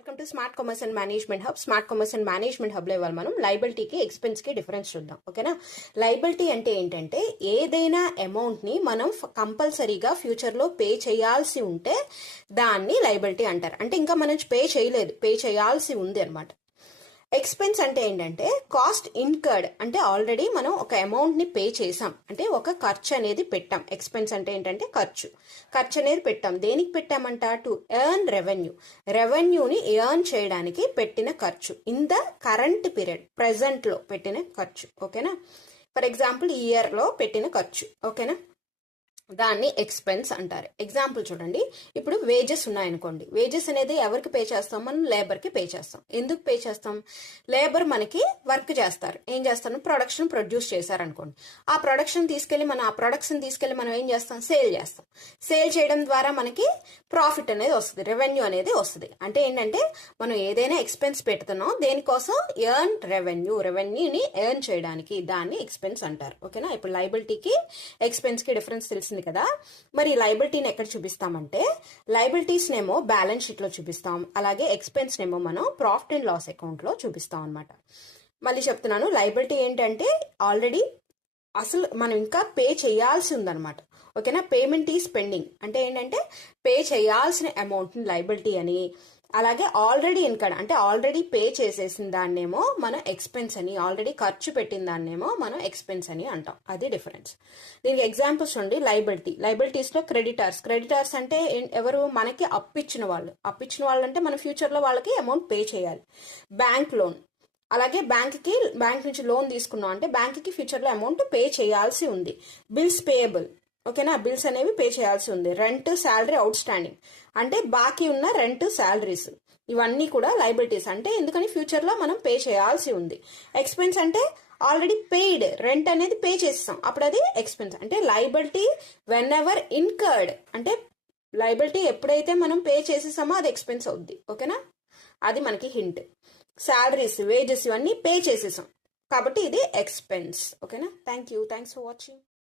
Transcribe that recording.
Welcome to smart commerce and management hub. Smart commerce and management hub లో ఇవాళ మనం లైబిలిటీకి ఎక్స్పెన్స్కి difference చూద్దాం. ఓకేనా? లైబిలిటీ అంటే ఏంటంటే ఏదైనా అమౌంట్ని మనం కంపల్సరీగా ఫ్యూచర్లో పే చేయాల్సి ఉంటే దాన్ని లైబిలిటీ అంటారు. అంటే ఇంకా మనం పే చేయలేదు, పే చేయాల్సి ఉంది అనమాట. ఎక్స్పెన్స్ అంటే ఏంటంటే కాస్ట్ ఇన్కర్డ్, అంటే ఆల్రెడీ మనం ఒక అమౌంట్ని పే చేసాం, అంటే ఒక ఖర్చు అనేది పెట్టాం. ఎక్స్పెన్స్ అంటే ఏంటంటే ఖర్చు అనేది పెట్టాం. దేనికి పెట్టామంట? టు ఎర్న్ రెవెన్యూని ఎర్న్ చేయడానికి పెట్టిన ఖర్చు ఇన్ ద కరెంట్ పీరియడ్, ప్రెజెంట్లో పెట్టిన ఖర్చు. ఓకేనా? ఫర్ ఎగ్జాంపుల్ ఈ ఇయర్లో పెట్టిన ఖర్చు. ఓకేనా? దాన్ని ఎక్స్పెన్స్ అంటారు. ఎగ్జాంపుల్ చూడండి, ఇప్పుడు వేజెస్ ఉన్నాయనుకోండి. వేజెస్ అనేది ఎవరికి పే చేస్తాం? మనం లేబర్కి పే చేస్తాం. ఎందుకు పే చేస్తాం? లేబర్ మనకి వర్క్ చేస్తారు. ఏం చేస్తాను? ప్రొడక్షన్ ప్రొడ్యూస్ చేశారనుకోండి. ఆ ప్రొడక్షన్ తీసుకెళ్ళి మనం ఏం చేస్తాం? సేల్ చేస్తాం. సేల్ చేయడం ద్వారా మనకి ప్రాఫిట్ అనేది వస్తుంది, రెవెన్యూ అనేది వస్తుంది. అంటే ఏంటంటే మనం ఏదైనా ఎక్స్పెన్స్ పెడుతున్నాం దేనికోసం? ఎర్న్ రెవెన్యూని ఎర్న్ చేయడానికి, దాన్ని ఎక్స్పెన్స్ అంటారు. ఓకేనా? ఇప్పుడు లైబిలిటీకి ఎక్స్పెన్స్కి డిఫరెన్స్ తెలిసింది కదా. మరి లైబిలిటీని ఎక్కడ చూపిస్తామంటే లైబిలిటీస్ నేమో బ్యాలెన్స్ షీట్ లో చూపిస్తాం, అలాగే ఎక్స్పెన్స్ నేమో మనం ప్రాఫిట్ అండ్ లాస్ అకౌంట్ లో చూపిస్తాం అనమాట. మళ్ళీ చెప్తున్నాను, లైబిలిటీ ఏంటంటే ఆల్రెడీ అసలు మనం ఇంకా పే చేయాల్సి ఉందన్నమాట. ఓకేనా? పేమెంట్ ఈజ్ పెండింగ్ అంటే ఏంటంటే పే చేయాల్సిన అమౌంట్ని లైబిలిటీ అని, అలాగే ఆల్రెడీ ఇన్కర్డ్ అంటే ఆల్రెడీ పే చేసేసిన దాన్నేమో మనం ఎక్స్పెన్స్ అని, ఆల్రెడీ ఖర్చు పెట్టిన దాన్నేమో మనం ఎక్స్పెన్స్ అని అంటాం. అది డిఫరెన్స్. దీనికి ఎగ్జాంపుల్స్ ఉండి లైబిలిటీస్లో క్రెడిటర్స్ అంటే ఎవరు? మనకి అప్పిచ్చిన వాళ్ళు అంటే మన ఫ్యూచర్లో వాళ్ళకి అమౌంట్ పే చేయాలి. బ్యాంక్ లోన్, అలాగే బ్యాంక్ నుంచి లోన్ తీసుకున్నాం అంటే బ్యాంక్కి ఫ్యూచర్లో అమౌంట్ పే చేయాల్సి ఉంది. బిల్స్ పేయబుల్, ఓకేనా? బిల్స్ అనేవి పే చేయాల్సి ఉంది. రెంట్, శాలరీ అవుట్ స్టాండింగ్ అంటే బాకీ ఉన్న రెంట్, శాలరీస్, ఇవన్నీ కూడా లైబిలిటీస్. అంటే ఎందుకని ఫ్యూచర్లో మనం పే చేయాల్సి ఉంది. ఎక్స్పెన్స్ అంటే ఆల్రెడీ పెయిడ్, రెంట్ అనేది పే చేస్తాం, అప్పుడు అది ఎక్స్పెన్స్. అంటే లైబిలిటీ వెన్ ఎవర్ ఇన్కర్డ్, అంటే లైబిలిటీ ఎప్పుడైతే మనం పే చేసేసామో అది ఎక్స్పెన్స్ అవుద్ది. ఓకేనా? అది మనకి హింట్. శాలరీస్, వేజెస్ ఇవన్నీ పే చేసేసాం కాబట్టి ఇది ఎక్స్పెన్స్. ఓకేనా? Thanks for watching.